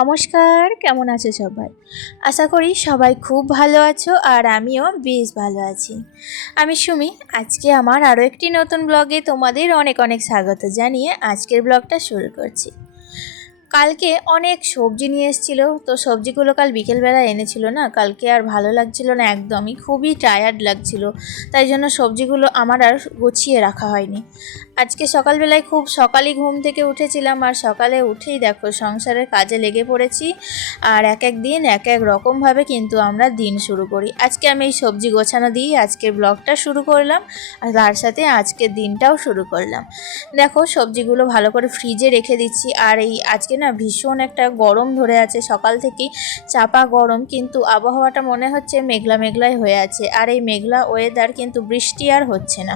নমস্কার, কেমন আছো সবাই? আশা করি সবাই খুব ভালো আছো আর আমিও বেশ ভালো আছি। আমি সুমি। আজকে আমার আরও একটি নতুন ব্লগে তোমাদের অনেক অনেক স্বাগত জানিয়ে আজকের ব্লগটা শুরু করছি। কালকে অনেক সবজি নিয়ে এসেছিলো, তো সবজিগুলো কাল বিকেলবেলা এনেছিল না, কালকে আর ভালো লাগছিল না, একদমই খুবই টায়ার্ড লাগছিল, তাই জন্য সবজিগুলো আমার আর গুছিয়ে রাখা হয়নি। আজকে সকালবেলায় খুব সকালেই ঘুম থেকে উঠেছিলাম, আর সকালে উঠেই দেখো সংসারের কাজে লেগে পড়েছি। আর এক এক দিন এক এক রকমভাবে কিন্তু আমরা দিন শুরু করি। আজকে আমি এই সবজি গোছানো দিয়েই আজকের ব্লগটা শুরু করলাম, আর তার সাথে আজকের দিনটাও শুরু করলাম। দেখো সবজিগুলো ভালো করে ফ্রিজে রেখে দিচ্ছি। আর এই আজকে না ভীষণ একটা গরম ধরে আছে, সকাল থেকেই চাপা গরম, কিন্তু আবহাওয়াটা মনে হচ্ছে মেঘলা মেঘলাই হয়ে আছে। আর এই মেঘলা ওয়েদার কিন্তু বৃষ্টি আর হচ্ছে না।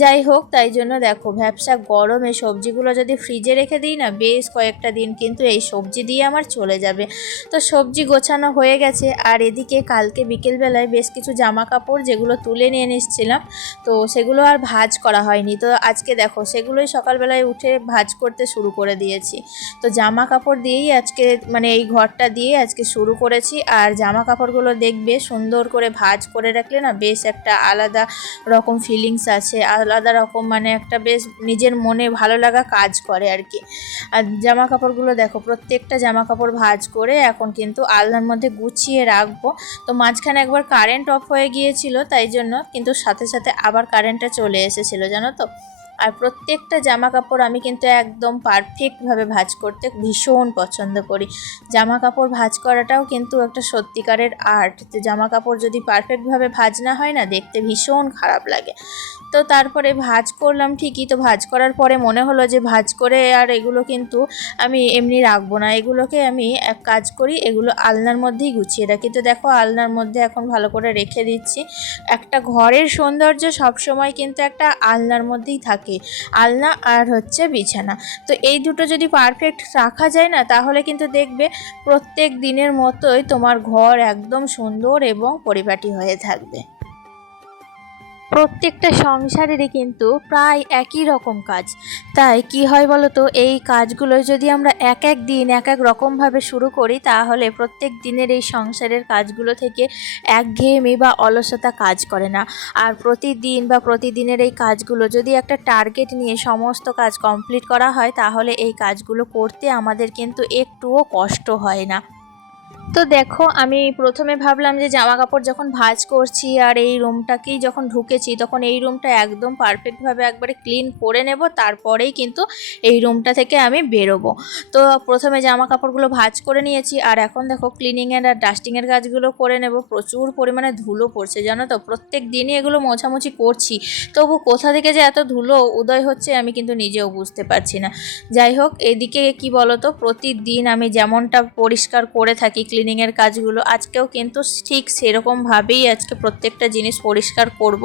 যাই হোক, তাই জন্য দেখো ভ্যাপসা গরমে সবজিগুলো যদি ফ্রিজে রেখে দিই না, বেশ কয়েকটা দিন কিন্তু এই সবজি দিয়ে আমার চলে যাবে। তো সবজি গোছানো হয়ে গেছে। আর এদিকে কালকে বিকেলবেলায় বেশ কিছু জামা কাপড় যেগুলো তুলে নিয়ে এসেছিলাম, তো সেগুলো আর ভাঁজ করা হয়নি। তো আজকে দেখো সেগুলোই সকালবেলায় উঠে ভাঁজ করতে শুরু করে দিয়েছি। তো জামা কাপড় দিয়েই আজকে এই ঘরটা দিয়ে আজকে শুরু করেছি। আর জামা কাপড়গুলো দেখবে সুন্দর করে ভাঁজ করে রাখলে না বেশ একটা আলাদা রকম ফিলিংস আছে, আলাদা রকম একটা বেশ নিজের মনে ভালো লাগা কাজ করে আর কি। আর জামা কাপড়গুলো দেখো প্রত্যেকটা জামা কাপড় ভাঁজ করে এখন কিন্তু আলনার মধ্যে গুছিয়ে রাখবো। তো মাঝখানে একবার কারেন্ট অফ হয়ে গিয়েছিল, তাই জন্য কিন্তু সাথে সাথে আবার কারেন্টটা চলে এসেছিল জানো তো। আর প্রত্যেকটা জামা কাপড় আমি কিন্তু একদম পারফেক্টভাবে ভাঁজ করতে ভীষণ পছন্দ করি। জামা কাপড় ভাঁজ করাটাও কিন্তু একটা সত্যিকারের আর্ট। তো জামা কাপড় যদি পারফেক্টভাবে ভাঁজ না হয় না, দেখতে ভীষণ খারাপ লাগে। তো তারপরে ভাঁজ করলাম ঠিকই, তো ভাঁজ করার পরে মনে হলো যে ভাঁজ করে আর এগুলো কিন্তু আমি এমনি রাখবো না, এগুলোকে আমি এক কাজ করি, এগুলো আলনার মধ্যেই গুছিয়ে রাখি। তো দেখো আলনার মধ্যে এখন ভালো করে রেখে দিচ্ছি। একটা ঘরের সৌন্দর্য সবসময় কিন্তু একটা আলনার মধ্যেই থাকে, আলনা আর হচ্ছে বিছানা। তো এই দুটো যদি পারফেক্ট রাখা যায় না, তাহলে কিন্তু দেখবে প্রত্যেক দিনের মতোই তোমার ঘর একদম সুন্দর এবং পরিপাটি হয়ে থাকবে। প্রত্যেকটা সংসারেরই কিন্তু প্রায় একই রকম কাজ, তাই কি হয় বলো তো, এই কাজগুলো যদি আমরা এক এক দিন এক এক রকমভাবে শুরু করি, তাহলে প্রত্যেক দিনের এই সংসারের কাজগুলো থেকে একঘেয়েমি বা অলসতা কাজ করে না। আর প্রতিদিন বা প্রতিদিনের এই কাজগুলো যদি একটা টার্গেট নিয়ে সমস্ত কাজ কমপ্লিট করা হয়, তাহলে এই কাজগুলো করতে আমাদের কিন্তু একটুও কষ্ট হয় না। তো দেখো আমি প্রথমে ভাবলাম যে জামা কাপড় যখন ভাঁজ করছি আর এই রুমটাকেই যখন ঢুকেছি, তখন এই রুমটা একদম পারফেক্টভাবে একবারে ক্লিন করে নেব, তারপরেই কিন্তু এই রুমটা থেকে আমি বেরোবো। তো প্রথমে জামা কাপড়গুলো ভাঁজ করে নিয়েছি, আর এখন দেখো ক্লিনিংয়ের আর ডাস্টিংয়ের কাজগুলো করে নেব। প্রচুর পরিমাণে ধুলো পড়ছে জানো তো, প্রত্যেক দিনই এগুলো মোছামুছি করছি, তবু কোথা থেকে যে এত ধুলো উদয় হচ্ছে আমি কিন্তু নিজেও বুঝতে পারছি না। যাই হোক, এদিকে কি বলো তো, প্রতিদিন আমি যেমনটা পরিষ্কার করে থাকি ক্লিনিংয়ের কাজগুলো, আজকেও কিন্তু ঠিক সেরকমভাবেই আজকে প্রত্যেকটা জিনিস পরিষ্কার করব।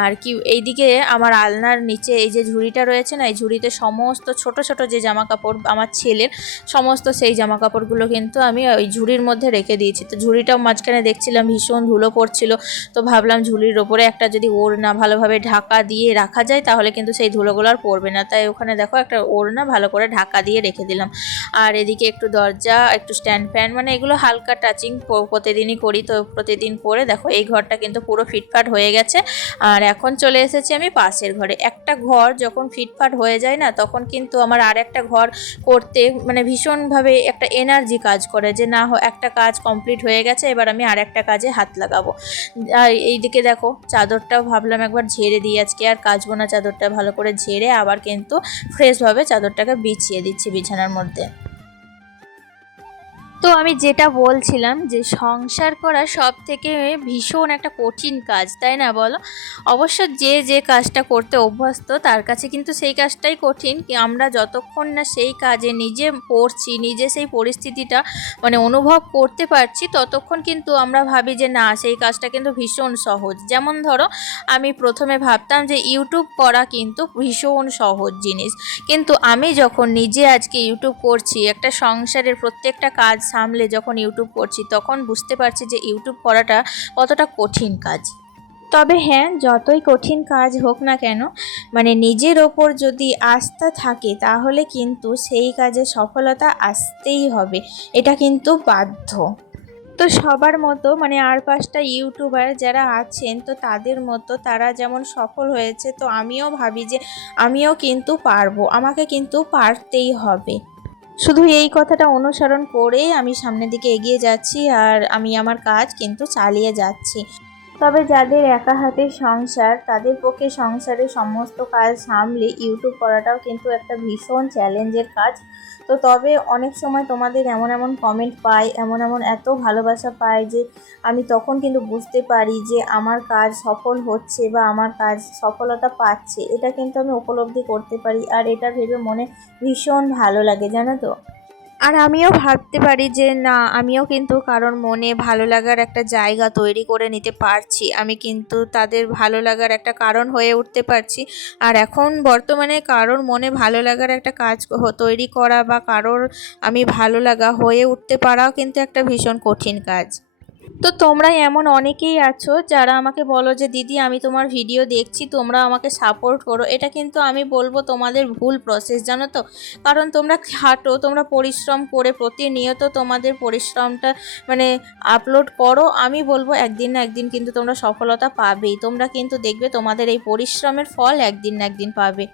আর কি এইদিকে আমার আলনার নিচে এই যে ঝুড়িটা রয়েছে না, এই ঝুড়িতে সমস্ত ছোট ছোট যে জামা কাপড় আমার ছেলের, সমস্ত সেই জামা কাপড়গুলো কিন্তু আমি ওই ঝুড়ির মধ্যে রেখে দিয়েছি। তো ঝুড়িটাও মাঝখানে দেখছিলাম ভীষণ ধুলো পড়ছিল, তো ভাবলাম ঝুড়ির ওপরে একটা যদি ওড়না ভালোভাবে ঢাকা দিয়ে রাখা যায়, তাহলে কিন্তু সেই ধুলোগুলো আর পড়বে না। তাই ওখানে দেখো একটা ওড়না ভালো করে ঢাকা দিয়ে রেখে দিলাম। আর এদিকে একটু দরজা, একটু স্ট্যান্ড ফ্যান, এগুলো হালকা টাচিং প্রতিদিনই করি। তো প্রতিদিন করে দেখো এই ঘরটা কিন্তু পুরো ফিটফাট হয়ে গেছে। আর এখন চলে এসেছি আমি পাশের ঘরে। একটা ঘর যখন ফিটফাট হয়ে যায় না, তখন কিন্তু আমার আর একটা ঘর করতে ভীষণভাবে একটা এনার্জি কাজ করে, যে না একটা কাজ কমপ্লিট হয়ে গেছে, এবার আমি আর একটা কাজে হাত লাগাবো। আর এইদিকে দেখো চাদরটাও ভাবলাম একবার ঝেড়ে দিই, আজকে আর কাচবো না, চাদরটা ভালো করে ঝেড়ে আবার কিন্তু ফ্রেশভাবে চাদরটাকে বিছিয়ে দিচ্ছি বিছানার মধ্যে। তো আমি যেটা বলছিলাম যে সংসার করা সব থেকে ভীষণ একটা কঠিন কাজ, তাই না বলো? অবশ্য যে যে কাজটা করতে অভ্যস্ত তার কাছে কিন্তু সেই কাজটাই কঠিন। কি আমরা যতক্ষণ না সেই কাজে নিজে পড়ছি, নিজে সেই পরিস্থিতিটা অনুভব করতে পারছি, ততক্ষণ কিন্তু আমরা ভাবি যে না সেই কাজটা কিন্তু ভীষণ সহজ। যেমন ধরো আমি প্রথমে ভাবতাম যে ইউটিউব করা কিন্তু ভীষণ সহজ জিনিস, কিন্তু আমি যখন নিজে আজকে ইউটিউব করছি, একটা সংসারের প্রত্যেকটা কাজ সামলে যখন ইউটিউব করছি, তখন বুঝতে পারছি যে ইউটিউব করাটা কতটা কঠিন কাজ। তবে হ্যাঁ, যতই কঠিন কাজ হোক না কেন, মানে নিজের ওপর যদি আস্থা থাকে তাহলে কিন্তু সেই কাজে সফলতা আসতেই হবে, এটা কিন্তু বাধ্য। তো সবার মতো মানে আর 5টা ইউটিউবার যারা আছেন, তো তাদের মতো তারা যেমন সফল হয়েছে, তো আমিও ভাবি যে আমিও কিন্তু পারবো, আমাকে কিন্তু পারতেই হবে। শুধু এই কথাটা অনুসরণ করেই আমি সামনের দিকে এগিয়ে যাচ্ছি, আর আমি আমার কাজ কিন্তু চালিয়ে যাচ্ছি। তবে যাদের একা হাতের সংসার, তাদের পক্ষে সংসারের সমস্ত কাজ সামলে ইউটিউব করাটাও কিন্তু একটা ভীষণ চ্যালেঞ্জের কাজ। তো তবে অনেক সময় তোমাদের এমন এমন কমেন্ট পাই, এমন এমন এত ভালোবাসা পাই যে আমি তখন কিন্তু বুঝতে পারি যে আমার কাজ সফল হচ্ছে বা আমার কাজ সফলতা পাচ্ছে, এটা কিন্তু আমি উপলব্ধি করতে পারি, আর এটা ভেবে মনে ভীষণ ভালো লাগে, জানো তো। আর আমিও ভাবতে পারি যে না, আমিও কিন্তু কারোর মনে ভালো লাগার একটা জায়গা তৈরি করে নিতে পারছি, আমি কিন্তু তাদের ভালো লাগার একটা কারণ হয়ে উঠতে পারছি। আর এখন বর্তমানে কারোর মনে ভালো লাগার একটা কাজ তৈরি করা বা কারোর আমি ভালো লাগা হয়ে উঠতে পারাও কিন্তু একটা ভীষণ কঠিন কাজ। তো তোমরা এমন অনেকেই আছো যারা আমাকে বলো যে দিদি আমি তোমার ভিডিও দেখছি, তোমরা আমাকে সাপোর্ট করো। এটা কিন্তু আমি বলবো তোমাদের ভুল প্রসেস, জানো তো। কারণ তোমরা খাটো, তোমরা পরিশ্রম করে প্রতিনিয়ত তোমাদের পরিশ্রমটা মানে আপলোড করো, আমি বলবো একদিন না একদিন কিন্তু তোমরা সফলতা পাবেই, তোমরা কিন্তু দেখবে তোমাদের এই পরিশ্রমের ফল একদিন না একদিন পাবে।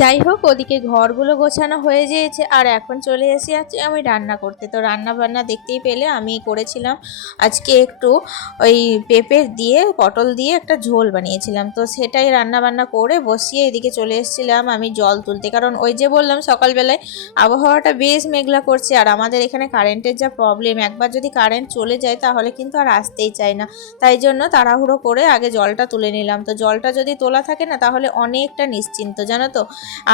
যাই হোক, ওদিকে ঘরগুলো গোছানো হয়ে গিয়েছে, আর এখন চলে এসে আমি রান্না করতে। তো রান্না বান্না দেখতেই পেলে আমি করেছিলাম আজকে একটু ওই পেঁপে দিয়ে পটল দিয়ে একটা ঝোল বানিয়েছিলাম, তো সেটাই রান্না বান্না করে বসিয়ে এদিকে চলে এসেছিলাম আমি জল তুলতে। কারণ ওই যে বললাম সকালবেলায় আবহাওয়াটা বেশ মেঘলা করছে, আর আমাদের এখানে কারেন্টের যা প্রবলেম, একবার যদি কারেন্ট চলে যায় তাহলে কিন্তু আর আসতেই চায় না। তাই জন্য তাড়াহুড়ো করে আগে জলটা তুলে নিলাম। তো জলটা যদি তোলা থাকে না তাহলে অনেকটা নিশ্চিন্ত, জানো তো।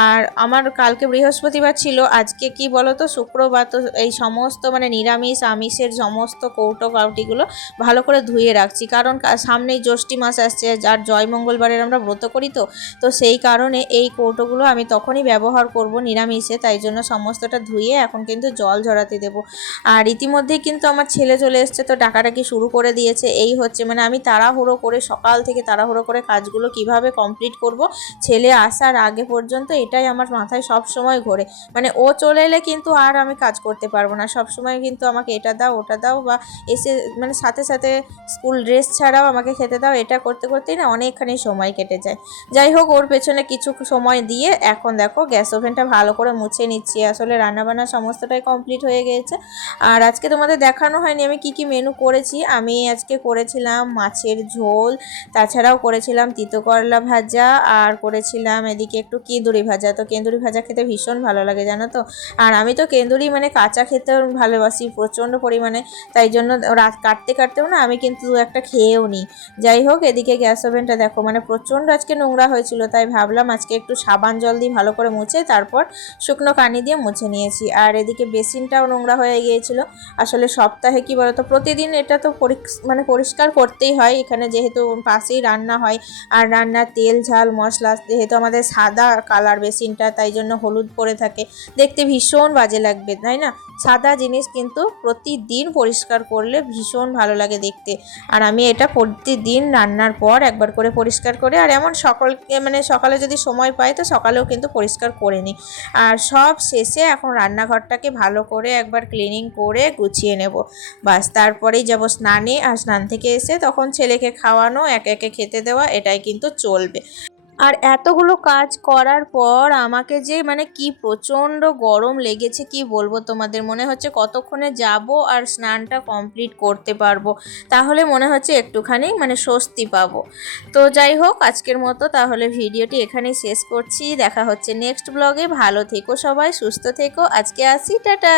আর আমার কালকে বৃহস্পতিবার ছিল, আজকে কি বলো তো শুক্রবার, তো এই সমস্ত মানে নিরামিষ আমিষের সমস্ত কৌটো কাউটিগুলো ভালো করে ধুয়ে রাখছি, কারণ সামনেই জ্যৈষ্ঠী মাস আসছে, আর জয় মঙ্গলবারের আমরা ব্রত করি। তো তো সেই কারণে এই কৌটোগুলো আমি তখনই ব্যবহার করব নিরামিষে, তাই জন্য সমস্তটা ধুয়ে এখন কিন্তু জল ঝরাতে দেব। আর ইতিমধ্যেই কিন্তু আমার ছেলে চলে এসছে, তো ডাকাডাকি শুরু করে দিয়েছে। এই হচ্ছে মানে আমি তাড়াহুড়ো করে সকাল থেকে তাড়াহুড়ো করে কাজগুলো কিভাবে কমপ্লিট করব ছেলে আসার আগে পর্যন্ত, এটাই আমার মাথায় সব সময় ঘোরে। মানে ও চলে এলে কিন্তু আর আমি কাজ করতে পারবো না, সব সময় কিন্তু আমাকে এটা দাও ওটা দাও, বা এসে মানে সাথে সাথে স্কুল ড্রেস ছাড়াও আমাকে খেতে দাও, এটা করতে করতেই না অনেকখানি সময় কেটে যায়। যাই হোক, ওর পেছনে কিছু সময় দিয়ে এখন দেখো গ্যাস ওভেনটা ভালো করে মুছে নিচ্ছি। আসলে রান্নাবান্না সমস্তটাই কমপ্লিট হয়ে গিয়েছে। আর আজকে তোমাদের দেখানো হয়নি আমি কি কি মেনু করেছি। আমি আজকে করেছিলাম মাছের ঝোল, তাছাড়াও করেছিলাম তিতো করলা ভাজা, আর করেছিলাম এদিকে একটু কেঁদুরি ভাজা। তো কেঁদুরি ভাজা খেতে ভীষণ ভালো লাগে, জানো তো। আর আমি তো কেঁদুরি মানে কাঁচা খেতেও ভালোবাসি প্রচণ্ড পরিমাণে, তাই জন্য রাত কাটতে কাটতেও না আমি কিন্তু একটা খেয়েও নিই। যাই হোক, এদিকে গ্যাস ওভেনটা দেখো মানে প্রচণ্ড আজকে নোংরা হয়েছিল, তাই ভাবলাম আজকে একটু সাবান জল দিয়ে ভালো করে মুছে তারপর শুকনো কানি দিয়ে মুছে নিয়েছি। আর এদিকে বেসিনটাও নোংরা হয়ে গিয়েছিল। আসলে সপ্তাহে কি বলতো প্রতিদিন এটা তো মানে পরিষ্কার করতেই হয়, এখানে যেহেতু পাশেই রান্না হয়, আর রান্নার তেল ঝাল মশলা, যেহেতু আমাদের সাদা কালার বেসিনটা, তাই জন্য হলুদ পড়ে থাকে, দেখতে ভীষণ বাজে লাগবে, তাই না। সাদা জিনিস কিন্তু প্রতিদিন পরিষ্কার করলে ভীষণ ভালো লাগে দেখতে। আর আমি এটা প্রতিদিন রান্নার পর একবার করে পরিষ্কার করে, আর এমন সকলকে মানে সকালে যদি সময় পাই তো সকালেও কিন্তু পরিষ্কার করে নিই। আর সব শেষে এখন রান্নাঘরটাকে ভালো করে একবার ক্লিনিং করে গুছিয়ে নেব, বাস তারপরেই যাব স্নানে। আর স্নান থেকে এসে তখন ছেলেকে খাওয়ানো, একে একে খেতে দেওয়া, এটাই কিন্তু চলবে। আর এতগুলো কাজ করার পর আমাকে যে মানে কি প্রচণ্ড গরম লেগেছে, কি বলবো তোমাদের। মনে হচ্ছে কতক্ষণে যাব আর স্নানটা কমপ্লিট করতে পারবো, তাহলে মনে হচ্ছে একটুখানি মানে স্বস্তি পাবো। তো যাই হোক, আজকের মতো তাহলে ভিডিওটি এখানেই শেষ করছি। দেখা হচ্ছে নেক্সট ব্লগে। ভালো থেকো সবাই, সুস্থ থেকো, আজকে আসি, টাটা।